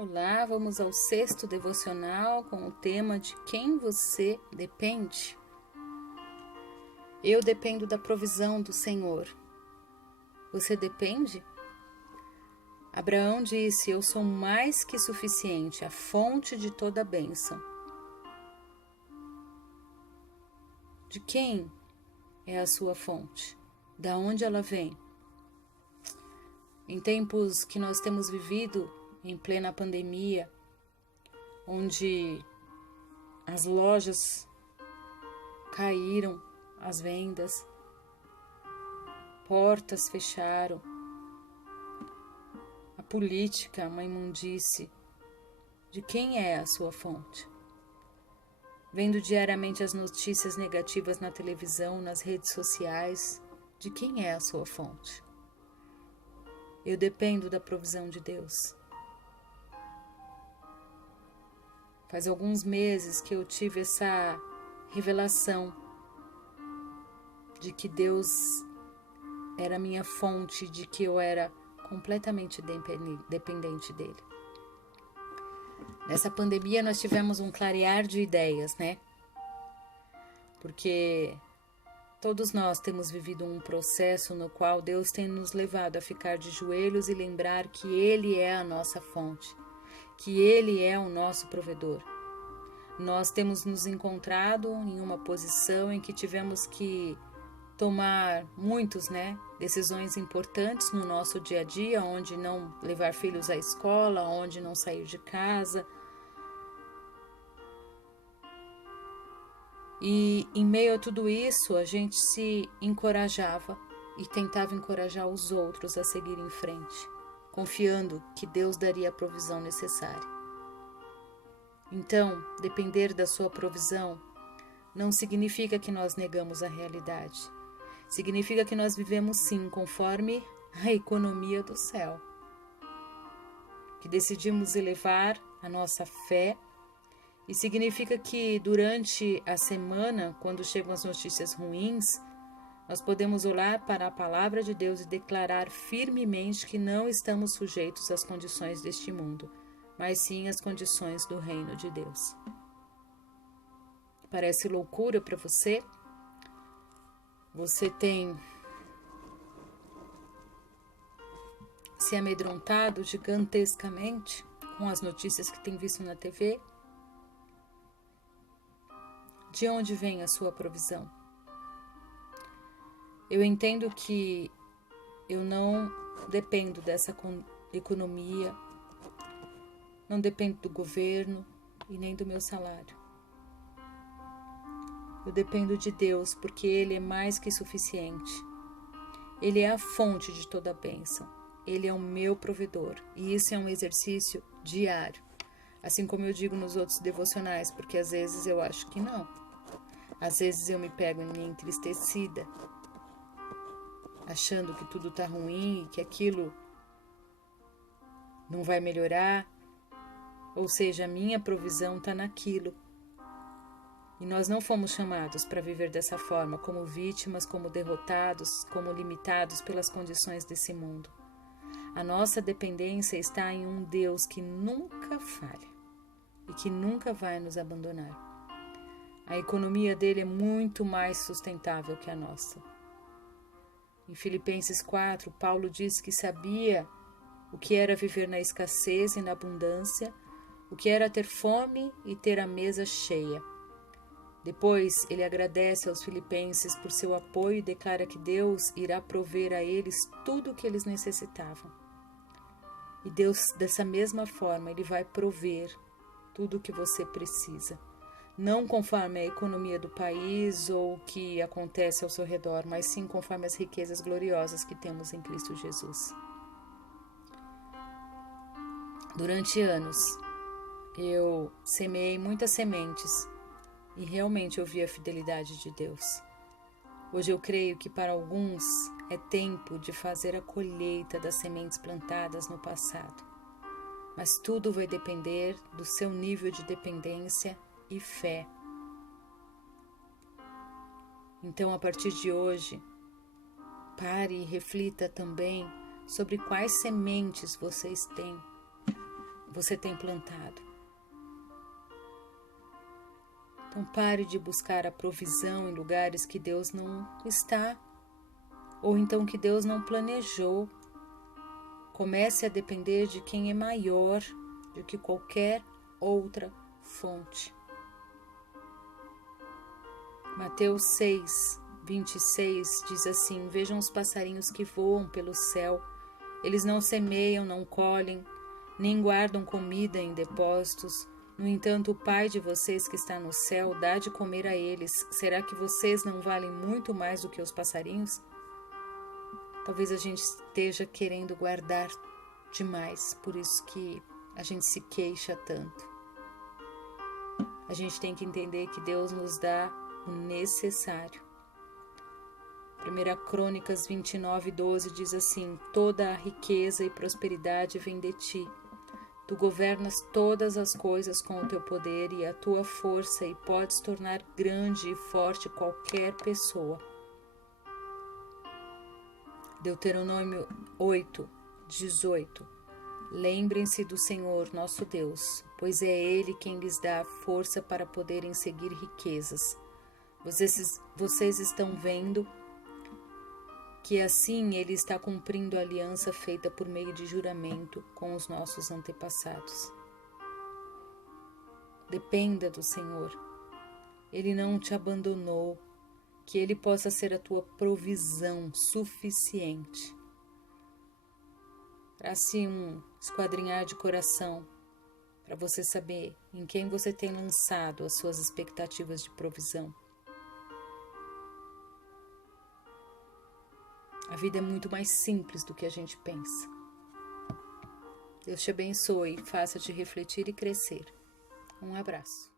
Olá, vamos ao sexto devocional com o tema de quem você depende. Eu dependo da provisão do Senhor. Você depende? Abraão disse: Eu sou mais que suficiente, a fonte de toda bênção. De quem é a sua fonte? Da onde ela vem? Em tempos que nós temos vivido, em plena pandemia, onde as lojas caíram, as vendas, portas fecharam, a política, uma imundície, de quem é a sua fonte? Vendo diariamente as notícias negativas na televisão, nas redes sociais, de quem é a sua fonte? Eu dependo da provisão de Deus. Faz alguns meses que eu tive essa revelação de que Deus era a minha fonte, de que eu era completamente dependente dele. Nessa pandemia nós tivemos um clarear de ideias, né? Porque todos nós temos vivido um processo no qual Deus tem nos levado a ficar de joelhos e lembrar que Ele é a nossa fonte, que Ele é o nosso provedor. Nós temos nos encontrado em uma posição em que tivemos que tomar decisões importantes no nosso dia a dia, onde não levar filhos à escola, onde não sair de casa. E em meio a tudo isso, a gente se encorajava e tentava encorajar os outros a seguir em frente, confiando que Deus daria a provisão necessária. Então, depender da sua provisão não significa que nós negamos a realidade. Significa que nós vivemos sim conforme a economia do céu. Que decidimos elevar a nossa fé. E significa que durante a semana, quando chegam as notícias ruins, nós podemos olhar para a palavra de Deus e declarar firmemente que não estamos sujeitos às condições deste mundo, mas sim às condições do reino de Deus. Parece loucura para você? Você tem se amedrontado gigantescamente com as notícias que tem visto na TV? De onde vem a sua provisão? Eu entendo que eu não dependo dessa economia, não dependo do governo e nem do meu salário. Eu dependo de Deus porque Ele é mais que suficiente. Ele é a fonte de toda a bênção. Ele é o meu provedor e isso é um exercício diário. Assim como eu digo nos outros devocionais, porque às vezes eu acho que não. Às vezes eu me pego entristecida, achando que tudo está ruim e que aquilo não vai melhorar. Ou seja, a minha provisão está naquilo. E nós não fomos chamados para viver dessa forma, como vítimas, como derrotados, como limitados pelas condições desse mundo. A nossa dependência está em um Deus que nunca falha e que nunca vai nos abandonar. A economia dele é muito mais sustentável que a nossa. Em Filipenses 4, Paulo diz que sabia o que era viver na escassez e na abundância, o que era ter fome e ter a mesa cheia. Depois, ele agradece aos filipenses por seu apoio e declara que Deus irá prover a eles tudo o que eles necessitavam. E Deus, dessa mesma forma, Ele vai prover tudo o que você precisa. Não conforme a economia do país ou o que acontece ao seu redor, mas sim conforme as riquezas gloriosas que temos em Cristo Jesus. Durante anos, eu semeei muitas sementes e realmente eu vi a fidelidade de Deus. Hoje eu creio que para alguns é tempo de fazer a colheita das sementes plantadas no passado. Mas tudo vai depender do seu nível de dependência e fé. Então, a partir de hoje, pare e reflita também sobre quais sementes você tem plantado. Então pare de buscar a provisão em lugares que Deus não está, ou então que Deus não planejou. Comece a depender de quem é maior do que qualquer outra fonte. Mateus 6, 26 diz assim: vejam os passarinhos que voam pelo céu. Eles não semeiam, não colhem, nem guardam comida em depósitos. No entanto, o Pai de vocês que está no céu dá de comer a eles. Será que vocês não valem muito mais do que os passarinhos? Talvez a gente esteja querendo guardar demais, por isso que a gente se queixa tanto. A gente tem que entender que Deus nos dá o necessário. 1 Crônicas 29, 12 diz assim: toda a riqueza e prosperidade vem de ti. Tu governas todas as coisas com o teu poder e a tua força, e podes tornar grande e forte qualquer pessoa. Deuteronômio 8, 18. Lembrem-se do Senhor, nosso Deus, pois é Ele quem lhes dá a força para poderem seguir riquezas. Vocês estão vendo que assim Ele está cumprindo a aliança feita por meio de juramento com os nossos antepassados. Dependa do Senhor. Ele não te abandonou. Que Ele possa ser a tua provisão suficiente. Trace um esquadrinhar de coração para você saber em quem você tem lançado as suas expectativas de provisão. A vida é muito mais simples do que a gente pensa. Deus te abençoe e faça-te refletir e crescer. Um abraço.